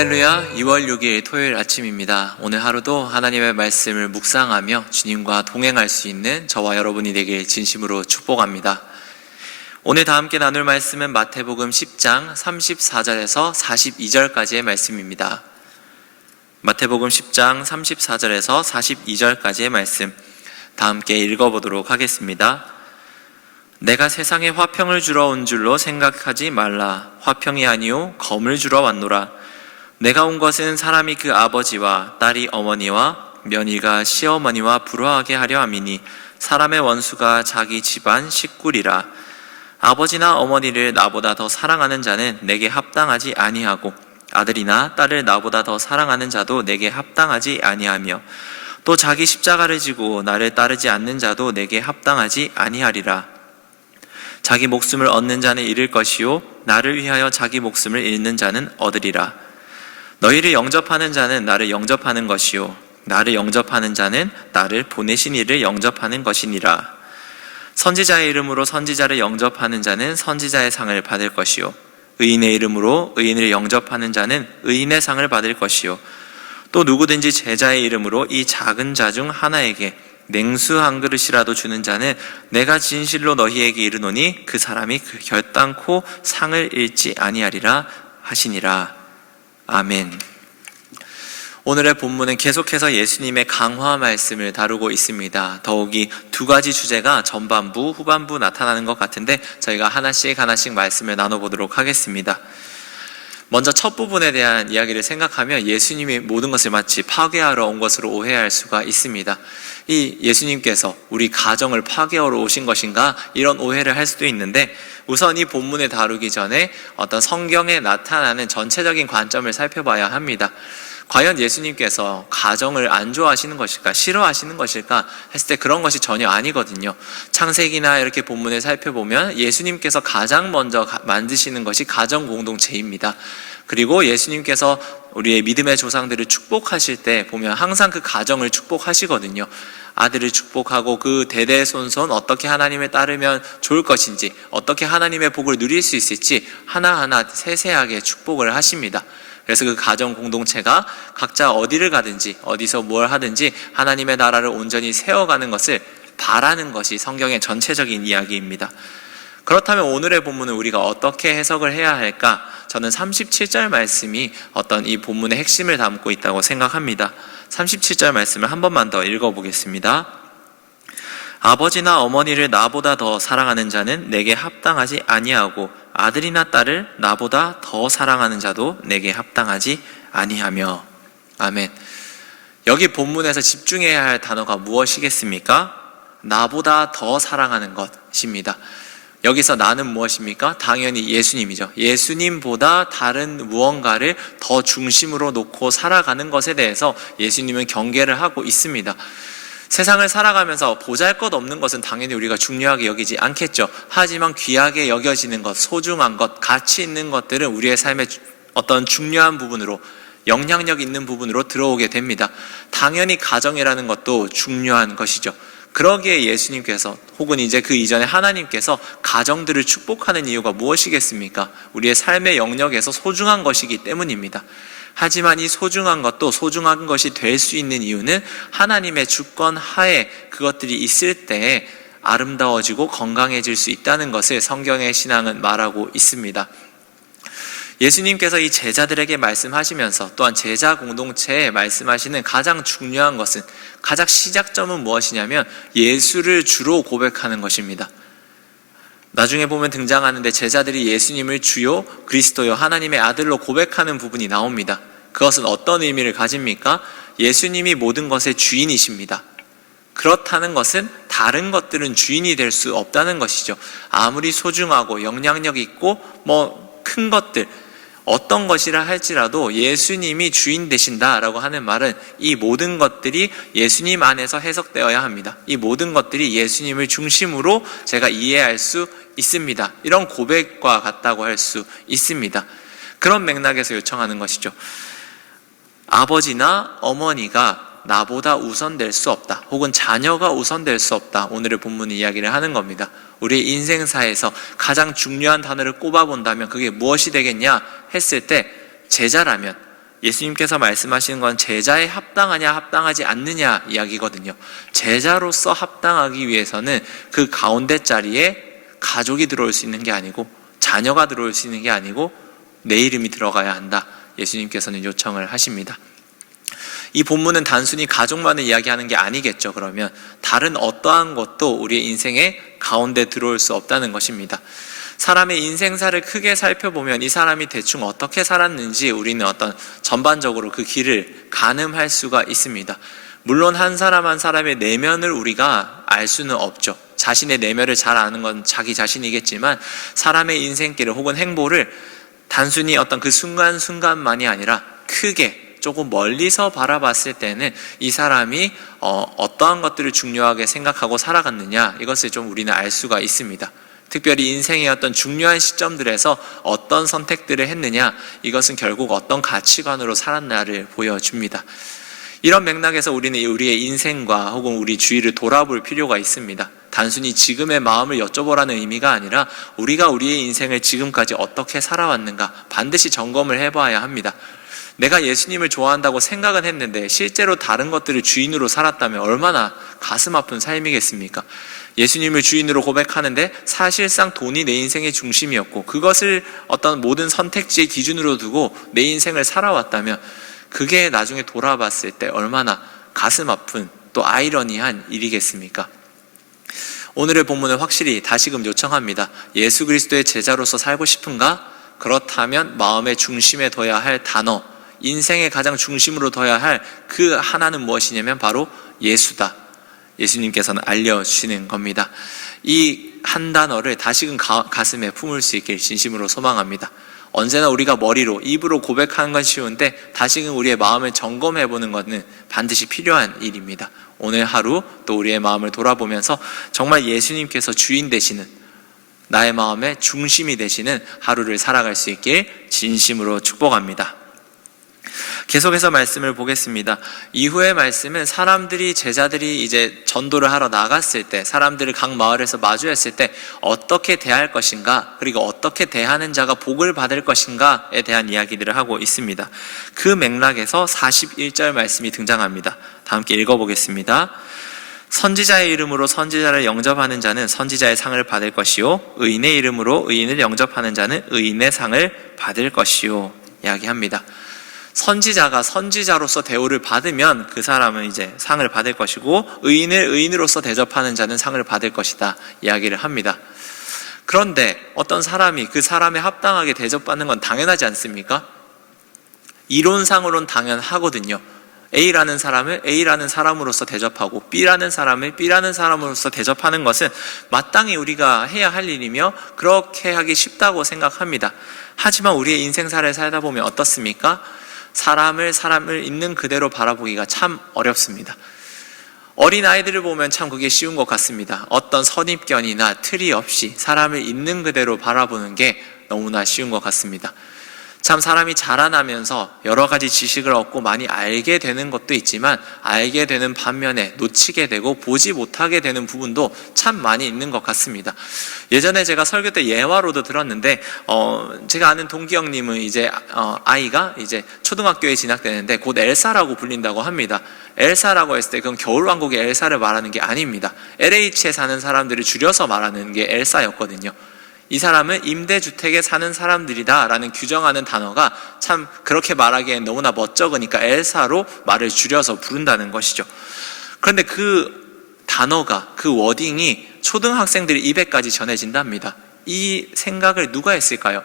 할렐루야, 2월 6일 토요일 아침입니다. 오늘 하루도 하나님의 말씀을 묵상하며 주님과 동행할 수 있는 저와 여러분이 되길 진심으로 축복합니다. 오늘 다 함께 나눌 말씀은 마태복음 10장 34절에서 42절까지의 말씀입니다. 마태복음 10장 34절에서 42절까지의 말씀 다 함께 읽어보도록 하겠습니다. 내가 세상에 화평을 주러 온 줄로 생각하지 말라. 화평이 아니요 검을 주러 왔노라. 내가 온 것은 사람이 그 아버지와 딸이 어머니와 며느리가 시어머니와 불화하게 하려 함이니 사람의 원수가 자기 집안 식구리라. 아버지나 어머니를 나보다 더 사랑하는 자는 내게 합당하지 아니하고 아들이나 딸을 나보다 더 사랑하는 자도 내게 합당하지 아니하며 또 자기 십자가를 지고 나를 따르지 않는 자도 내게 합당하지 아니하리라. 자기 목숨을 얻는 자는 잃을 것이요 나를 위하여 자기 목숨을 잃는 자는 얻으리라. 너희를 영접하는 자는 나를 영접하는 것이요 나를 영접하는 자는 나를 보내신 이를 영접하는 것이니라. 선지자의 이름으로 선지자를 영접하는 자는 선지자의 상을 받을 것이요 의인의 이름으로 의인을 영접하는 자는 의인의 상을 받을 것이요 또 누구든지 제자의 이름으로 이 작은 자 중 하나에게 냉수 한 그릇이라도 주는 자는 내가 진실로 너희에게 이르노니 그 사람이 결단코 상을 잃지 아니하리라 하시니라. 아멘. 오늘의 본문은 계속해서 예수님의 강화 말씀을 다루고 있습니다. 더욱이 두 가지 주제가 전반부, 후반부 나타나는 것 같은데 저희가 하나씩 말씀을 나눠보도록 하겠습니다. 먼저 첫 부분에 대한 이야기를 생각하면 예수님이 모든 것을 마치 파괴하러 온 것으로 오해할 수가 있습니다. 이 예수님께서 우리 가정을 파괴하러 오신 것인가? 이런 오해를 할 수도 있는데 우선 이 본문을 다루기 전에 어떤 성경에 나타나는 전체적인 관점을 살펴봐야 합니다. 과연 예수님께서 가정을 안 좋아하시는 것일까? 싫어하시는 것일까? 했을 때 그런 것이 전혀 아니거든요. 창세기나 이렇게 본문을 살펴보면 예수님께서 가장 먼저 만드시는 것이 가정 공동체입니다. 그리고 예수님께서 우리의 믿음의 조상들을 축복하실 때 보면 항상 그 가정을 축복하시거든요. 아들을 축복하고 그 대대손손 어떻게 하나님을 따르면 좋을 것인지, 어떻게 하나님의 복을 누릴 수 있을지 하나하나 세세하게 축복을 하십니다. 그래서 그 가정 공동체가 각자 어디를 가든지 어디서 뭘 하든지 하나님의 나라를 온전히 세워가는 것을 바라는 것이 성경의 전체적인 이야기입니다. 그렇다면 오늘의 본문은 우리가 어떻게 해석을 해야 할까? 저는 37절 말씀이 어떤 이 본문의 핵심을 담고 있다고 생각합니다. 37절 말씀을 한 번만 더 읽어보겠습니다. 아버지나 어머니를 나보다 더 사랑하는 자는 내게 합당하지 아니하고 아들이나 딸을 나보다 더 사랑하는 자도 내게 합당하지 아니하며. 아멘. 여기 본문에서 집중해야 할 단어가 무엇이겠습니까? 나보다 더 사랑하는 것입니다. 여기서 나는 무엇입니까? 당연히 예수님이죠. 예수님보다 다른 무언가를 더 중심으로 놓고 살아가는 것에 대해서 예수님은 경계를 하고 있습니다. 세상을 살아가면서 보잘것없는 것은 당연히 우리가 중요하게 여기지 않겠죠. 하지만 귀하게 여겨지는 것, 소중한 것, 가치 있는 것들은 우리의 삶의 어떤 중요한 부분으로, 영향력 있는 부분으로 들어오게 됩니다. 당연히 가정이라는 것도 중요한 것이죠. 그러기에 예수님께서 혹은 이제 그 이전에 하나님께서 가정들을 축복하는 이유가 무엇이겠습니까? 우리의 삶의 영역에서 소중한 것이기 때문입니다. 하지만 이 소중한 것도 소중한 것이 될 수 있는 이유는 하나님의 주권 하에 그것들이 있을 때에 아름다워지고 건강해질 수 있다는 것을 성경의 신앙은 말하고 있습니다. 예수님께서 이 제자들에게 말씀하시면서 또한 제자 공동체에 말씀하시는 가장 중요한 것은, 가장 시작점은 무엇이냐면 예수를 주로 고백하는 것입니다. 나중에 보면 등장하는데 제자들이 예수님을 주요 그리스도요 하나님의 아들로 고백하는 부분이 나옵니다. 그것은 어떤 의미를 가집니까? 예수님이 모든 것의 주인이십니다. 그렇다는 것은 다른 것들은 주인이 될 수 없다는 것이죠. 아무리 소중하고 영향력 있고 큰 것들, 어떤 것이라 할지라도 예수님이 주인 되신다라고 하는 말은 이 모든 것들이 예수님 안에서 해석되어야 합니다. 이 모든 것들이 예수님을 중심으로 제가 이해할 수 있습니다. 이런 고백과 같다고 할 수 있습니다. 그런 맥락에서 요청하는 것이죠. 아버지나 어머니가 나보다 우선될 수 없다, 혹은 자녀가 우선될 수 없다, 오늘의 본문이 이야기를 하는 겁니다. 우리의 인생사에서 가장 중요한 단어를 꼽아본다면 그게 무엇이 되겠냐 했을 때 제자라면 예수님께서 말씀하시는 건 제자에 합당하냐 합당하지 않느냐 이야기거든요. 제자로서 합당하기 위해서는 그 가운데 자리에 가족이 들어올 수 있는 게 아니고, 자녀가 들어올 수 있는 게 아니고 내 이름이 들어가야 한다, 예수님께서는 요청을 하십니다. 이 본문은 단순히 가족만을 이야기하는 게 아니겠죠. 그러면 다른 어떠한 것도 우리의 인생에 가운데 들어올 수 없다는 것입니다. 사람의 인생사를 크게 살펴보면 이 사람이 대충 어떻게 살았는지 우리는 어떤 전반적으로 그 길을 가늠할 수가 있습니다. 물론 한 사람 한 사람의 내면을 우리가 알 수는 없죠. 자신의 내면을 잘 아는 건 자기 자신이겠지만, 사람의 인생길을 혹은 행보를 단순히 어떤 그 순간순간만이 아니라 크게 조금 멀리서 바라봤을 때는 이 사람이 어떠한 것들을 중요하게 생각하고 살아갔느냐, 이것을 좀 우리는 알 수가 있습니다. 특별히 인생의 어떤 중요한 시점들에서 어떤 선택들을 했느냐, 이것은 결국 어떤 가치관으로 살았나를 보여줍니다. 이런 맥락에서 우리는 우리의 인생과 혹은 우리 주위를 돌아볼 필요가 있습니다. 단순히 지금의 마음을 여쭤보라는 의미가 아니라 우리가 우리의 인생을 지금까지 어떻게 살아왔는가 반드시 점검을 해봐야 합니다. 내가 예수님을 좋아한다고 생각은 했는데 실제로 다른 것들을 주인으로 살았다면 얼마나 가슴 아픈 삶이겠습니까? 예수님을 주인으로 고백하는데 사실상 돈이 내 인생의 중심이었고, 그것을 어떤 모든 선택지의 기준으로 두고 내 인생을 살아왔다면 그게 나중에 돌아봤을 때 얼마나 가슴 아픈, 또 아이러니한 일이겠습니까? 오늘의 본문은 확실히 다시금 요청합니다. 예수 그리스도의 제자로서 살고 싶은가? 그렇다면 마음의 중심에 둬야 할 단어, 인생의 가장 중심으로 둬야 할 그 하나는 무엇이냐면 바로 예수다. 예수님께서는 알려주시는 겁니다. 이 한 단어를 다시금 가슴에 품을 수 있길 진심으로 소망합니다. 언제나 우리가 머리로, 입으로 고백하는 건 쉬운데 다시금 우리의 마음을 점검해보는 것은 반드시 필요한 일입니다. 오늘 하루 또 우리의 마음을 돌아보면서 정말 예수님께서 주인 되시는, 나의 마음의 중심이 되시는 하루를 살아갈 수 있길 진심으로 축복합니다. 계속해서 말씀을 보겠습니다. 이후의 말씀은 제자들이 이제 전도를 하러 나갔을 때, 사람들을 각 마을에서 마주했을 때 어떻게 대할 것인가, 그리고 어떻게 대하는 자가 복을 받을 것인가에 대한 이야기들을 하고 있습니다. 그 맥락에서 41절 말씀이 등장합니다. 다 함께 읽어보겠습니다. 선지자의 이름으로 선지자를 영접하는 자는 선지자의 상을 받을 것이요, 의인의 이름으로 의인을 영접하는 자는 의인의 상을 받을 것이요, 이야기합니다. 선지자가 선지자로서 대우를 받으면 그 사람은 이제 상을 받을 것이고, 의인을 의인으로서 대접하는 자는 상을 받을 것이다, 이야기를 합니다. 그런데 어떤 사람이 그 사람에 합당하게 대접받는 건 당연하지 않습니까? 이론상으로는 당연하거든요. A라는 사람을 A라는 사람으로서 대접하고 B라는 사람을 B라는 사람으로서 대접하는 것은 마땅히 우리가 해야 할 일이며 그렇게 하기 쉽다고 생각합니다. 하지만 우리의 인생사를 살다 보면 어떻습니까? 사람을 있는 그대로 바라보기가 참 어렵습니다. 어린아이들을 보면 참 그게 쉬운 것 같습니다. 어떤 선입견이나 틀이 없이 사람을 있는 그대로 바라보는 게 너무나 쉬운 것 같습니다. 참 사람이 자라나면서 여러 가지 지식을 얻고 많이 알게 되는 것도 있지만, 알게 되는 반면에 놓치게 되고 보지 못하게 되는 부분도 참 많이 있는 것 같습니다. 예전에 제가 설교 때 예화로도 들었는데, 제가 아는 동기 형님은 이제 아이가 이제 초등학교에 진학되는데 곧 엘사라고 불린다고 합니다. 엘사라고 했을 때 그건 겨울왕국의 엘사를 말하는 게 아닙니다. LH에 사는 사람들을 줄여서 말하는 게 엘사였거든요. 이 사람은 임대주택에 사는 사람들이다 라는 규정하는 단어가 참 그렇게 말하기엔 너무나 멋쩍으니까 엘사로 말을 줄여서 부른다는 것이죠. 그런데 그 단어가, 그 워딩이 초등학생들의 입에까지 전해진답니다. 이 생각을 누가 했을까요?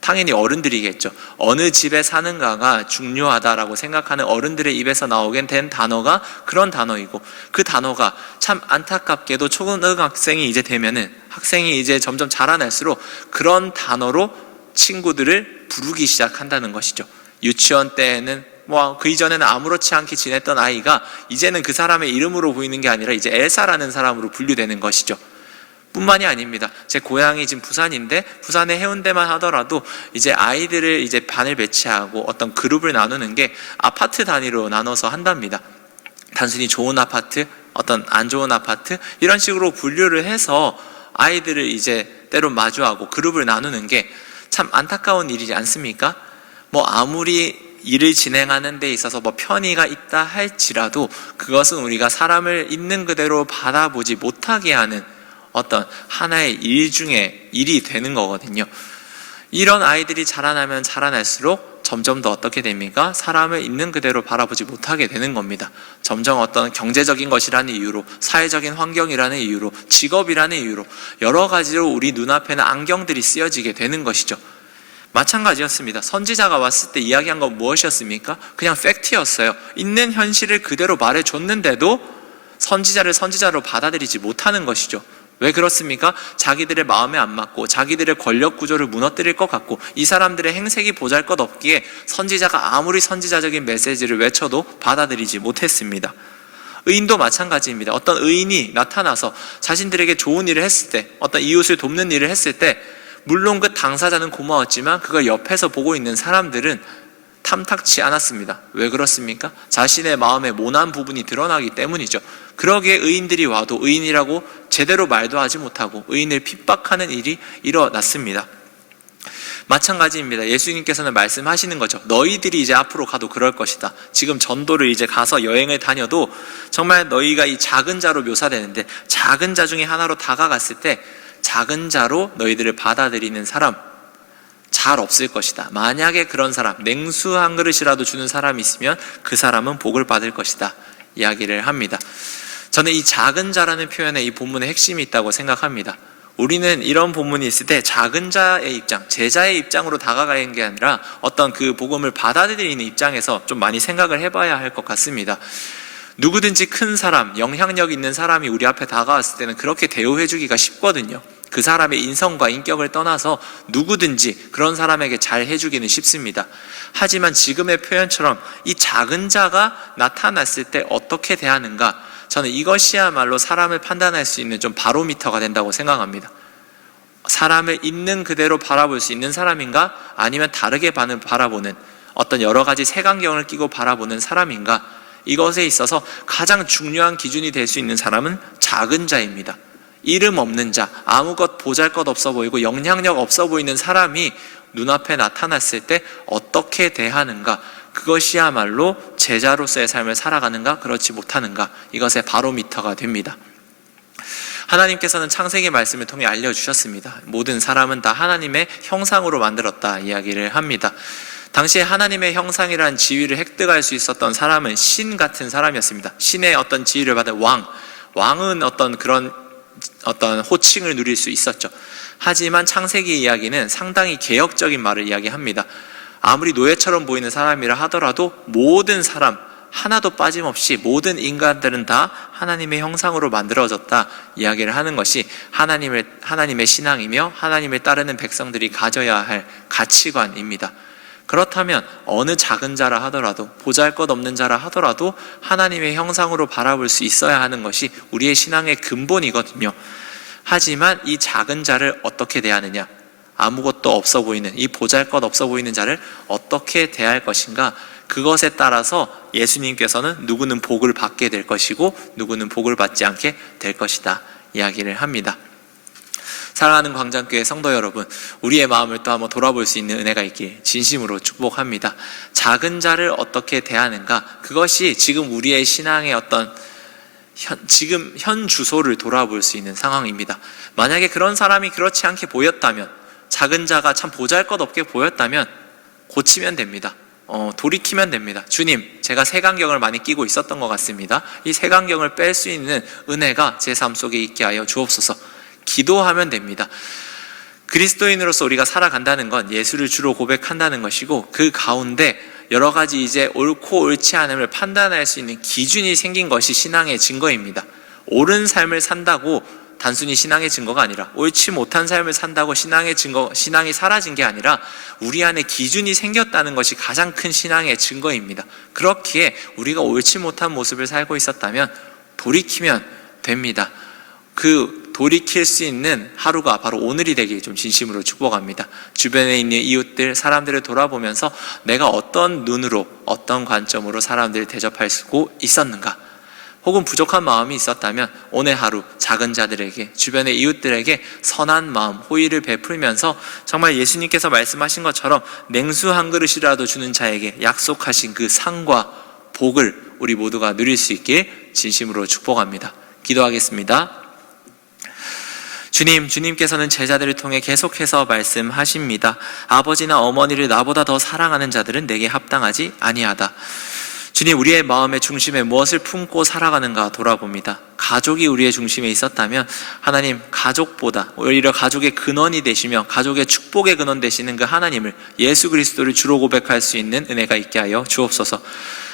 당연히 어른들이겠죠. 어느 집에 사는가가 중요하다라고 생각하는 어른들의 입에서 나오게 된 단어가 그런 단어이고, 그 단어가 참 안타깝게도 초등학생이 이제 되면은, 학생이 이제 점점 자라날수록 그런 단어로 친구들을 부르기 시작한다는 것이죠. 유치원 때에는 그 이전에는 아무렇지 않게 지냈던 아이가 이제는 그 사람의 이름으로 보이는 게 아니라 이제 엘사라는 사람으로 분류되는 것이죠. 뿐만이 아닙니다. 제 고향이 지금 부산인데, 부산의 해운대만 하더라도 이제 아이들을 이제 반을 배치하고 어떤 그룹을 나누는 게 아파트 단위로 나눠서 한답니다. 단순히 좋은 아파트, 어떤 안 좋은 아파트, 이런 식으로 분류를 해서 아이들을 이제 때로 마주하고 그룹을 나누는 게 참 안타까운 일이지 않습니까? 아무리 일을 진행하는 데 있어서 뭐 편의가 있다 할지라도 그것은 우리가 사람을 있는 그대로 바라보지 못하게 하는 어떤 하나의 일 중에 일이 되는 거거든요. 이런 아이들이 자라나면 자라날수록 점점 더 어떻게 됩니까? 사람을 있는 그대로 바라보지 못하게 되는 겁니다. 점점 어떤 경제적인 것이라는 이유로, 사회적인 환경이라는 이유로, 직업이라는 이유로 여러 가지로 우리 눈앞에는 안경들이 쓰여지게 되는 것이죠. 마찬가지였습니다. 선지자가 왔을 때 이야기한 건 무엇이었습니까? 그냥 팩트였어요. 있는 현실을 그대로 말해줬는데도 선지자를 선지자로 받아들이지 못하는 것이죠. 왜 그렇습니까? 자기들의 마음에 안 맞고 자기들의 권력 구조를 무너뜨릴 것 같고 이 사람들의 행색이 보잘것없기에 선지자가 아무리 선지자적인 메시지를 외쳐도 받아들이지 못했습니다. 의인도 마찬가지입니다. 어떤 의인이 나타나서 자신들에게 좋은 일을 했을 때, 어떤 이웃을 돕는 일을 했을 때 물론 그 당사자는 고마웠지만 그걸 옆에서 보고 있는 사람들은 탐탁치 않았습니다. 왜 그렇습니까? 자신의 마음에 모난 부분이 드러나기 때문이죠. 그러기에 의인들이 와도 의인이라고 제대로 말도 하지 못하고 의인을 핍박하는 일이 일어났습니다. 마찬가지입니다. 예수님께서는 말씀하시는 거죠. 너희들이 이제 앞으로 가도 그럴 것이다. 지금 전도를 이제 가서 여행을 다녀도 정말 너희가 이 작은 자로 묘사되는데 작은 자 중에 하나로 다가갔을 때 작은 자로 너희들을 받아들이는 사람 잘 없을 것이다. 만약에 그런 사람, 냉수 한 그릇이라도 주는 사람이 있으면 그 사람은 복을 받을 것이다. 이야기를 합니다. 저는 이 작은 자라는 표현에 이 본문의 핵심이 있다고 생각합니다. 우리는 이런 본문이 있을 때 작은 자의 입장, 제자의 입장으로 다가가는 게 아니라 어떤 그 복음을 받아들이는 입장에서 좀 많이 생각을 해봐야 할 것 같습니다. 누구든지 큰 사람, 영향력 있는 사람이 우리 앞에 다가왔을 때는 그렇게 대우해주기가 쉽거든요. 그 사람의 인성과 인격을 떠나서 누구든지 그런 사람에게 잘 해주기는 쉽습니다. 하지만 지금의 표현처럼 이 작은 자가 나타났을 때 어떻게 대하는가, 저는 이것이야말로 사람을 판단할 수 있는 좀 바로미터가 된다고 생각합니다. 사람을 있는 그대로 바라볼 수 있는 사람인가, 아니면 다르게 바라보는 어떤 여러 가지 색안경을 끼고 바라보는 사람인가, 이것에 있어서 가장 중요한 기준이 될 수 있는 사람은 작은 자입니다. 이름 없는 자, 아무것 보잘것 없어 보이고 영향력 없어 보이는 사람이 눈앞에 나타났을 때 어떻게 대하는가, 그것이야말로 제자로서의 삶을 살아가는가 그렇지 못하는가, 이것의 바로미터가 됩니다. 하나님께서는 창세기 말씀을 통해 알려주셨습니다. 모든 사람은 다 하나님의 형상으로 만들었다 이야기를 합니다. 당시에 하나님의 형상이라는 지위를 획득할 수 있었던 사람은 신 같은 사람이었습니다. 신의 어떤 지위를 받은 왕은 어떤 호칭을 누릴 수 있었죠. 하지만 창세기 이야기는 상당히 개혁적인 말을 이야기합니다. 아무리 노예처럼 보이는 사람이라 하더라도 모든 사람 하나도 빠짐없이 모든 인간들은 다 하나님의 형상으로 만들어졌다 이야기를 하는 것이 하나님의 신앙이며 하나님을 따르는 백성들이 가져야 할 가치관입니다. 그렇다면 어느 작은 자라 하더라도 보잘것없는 자라 하더라도 하나님의 형상으로 바라볼 수 있어야 하는 것이 우리의 신앙의 근본이거든요. 하지만 이 작은 자를 어떻게 대하느냐, 아무것도 없어 보이는 이 보잘것없어 보이는 자를 어떻게 대할 것인가, 그것에 따라서 예수님께서는 누구는 복을 받게 될 것이고 누구는 복을 받지 않게 될 것이다 이야기를 합니다. 사랑하는 광장교회 성도 여러분, 우리의 마음을 또 한번 돌아볼 수 있는 은혜가 있길 진심으로 축복합니다. 작은 자를 어떻게 대하는가, 그것이 지금 우리의 신앙의 어떤 지금 현 주소를 돌아볼 수 있는 상황입니다. 만약에 그런 사람이 그렇지 않게 보였다면, 작은 자가 참 보잘것없게 보였다면 고치면 됩니다. 돌이키면 됩니다. 주님, 제가 색안경을 많이 끼고 있었던 것 같습니다. 이 색안경을 뺄 수 있는 은혜가 제 삶 속에 있게 하여 주옵소서. 기도하면 됩니다. 그리스도인으로서 우리가 살아간다는 건 예수를 주로 고백한다는 것이고, 그 가운데 여러 가지 이제 옳고 옳지 않음을 판단할 수 있는 기준이 생긴 것이 신앙의 증거입니다. 옳은 삶을 산다고 단순히 신앙의 증거가 아니라, 옳지 못한 삶을 산다고 신앙이 사라진 게 아니라 우리 안에 기준이 생겼다는 것이 가장 큰 신앙의 증거입니다. 그렇기에 우리가 옳지 못한 모습을 살고 있었다면 돌이키면 됩니다. 그 돌이킬 수 있는 하루가 바로 오늘이 되길 좀 진심으로 축복합니다. 주변에 있는 이웃들, 사람들을 돌아보면서 내가 어떤 눈으로, 어떤 관점으로 사람들을 대접할 수 있었는가, 혹은 부족한 마음이 있었다면 오늘 하루 작은 자들에게, 주변의 이웃들에게 선한 마음, 호의를 베풀면서 정말 예수님께서 말씀하신 것처럼 냉수 한 그릇이라도 주는 자에게 약속하신 그 상과 복을 우리 모두가 누릴 수 있길 진심으로 축복합니다. 기도하겠습니다. 주님께서는 제자들을 통해 계속해서 말씀하십니다. 아버지나 어머니를 나보다 더 사랑하는 자들은 내게 합당하지 아니하다. 주님, 우리의 마음의 중심에 무엇을 품고 살아가는가 돌아봅니다. 가족이 우리의 중심에 있었다면 하나님, 가족보다 오히려 가족의 근원이 되시며 가족의 축복의 근원 되시는 그 하나님을, 예수 그리스도를 주로 고백할 수 있는 은혜가 있게 하여 주옵소서.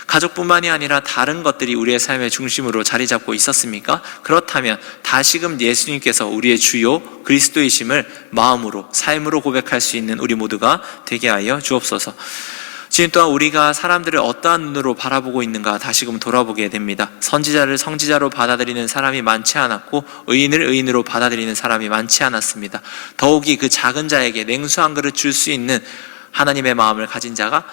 가족뿐만이 아니라 다른 것들이 우리의 삶의 중심으로 자리 잡고 있었습니까? 그렇다면 다시금 예수님께서 우리의 주요 그리스도이심을 마음으로, 삶으로 고백할 수 있는 우리 모두가 되게 하여 주옵소서. 지금 또한 우리가 사람들을 어떠한 눈으로 바라보고 있는가 다시금 돌아보게 됩니다. 선지자를 성지자로 받아들이는 사람이 많지 않았고 의인을 의인으로 받아들이는 사람이 많지 않았습니다. 더욱이 그 작은 자에게 냉수 한 그릇 줄 수 있는 하나님의 마음을 가진 자가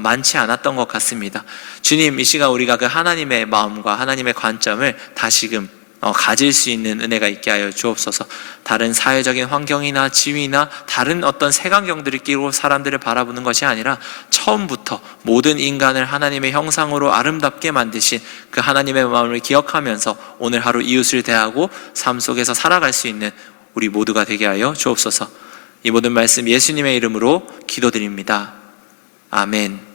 많지 않았던 것 같습니다. 주님, 이 시간 우리가 그 하나님의 마음과 하나님의 관점을 다시금 가질 수 있는 은혜가 있게 하여 주옵소서. 다른 사회적인 환경이나 지위나 다른 어떤 색안경들을 끼고 사람들을 바라보는 것이 아니라 처음부터 모든 인간을 하나님의 형상으로 아름답게 만드신 그 하나님의 마음을 기억하면서 오늘 하루 이웃을 대하고 삶 속에서 살아갈 수 있는 우리 모두가 되게 하여 주옵소서. 이 모든 말씀 예수님의 이름으로 기도드립니다. 아멘.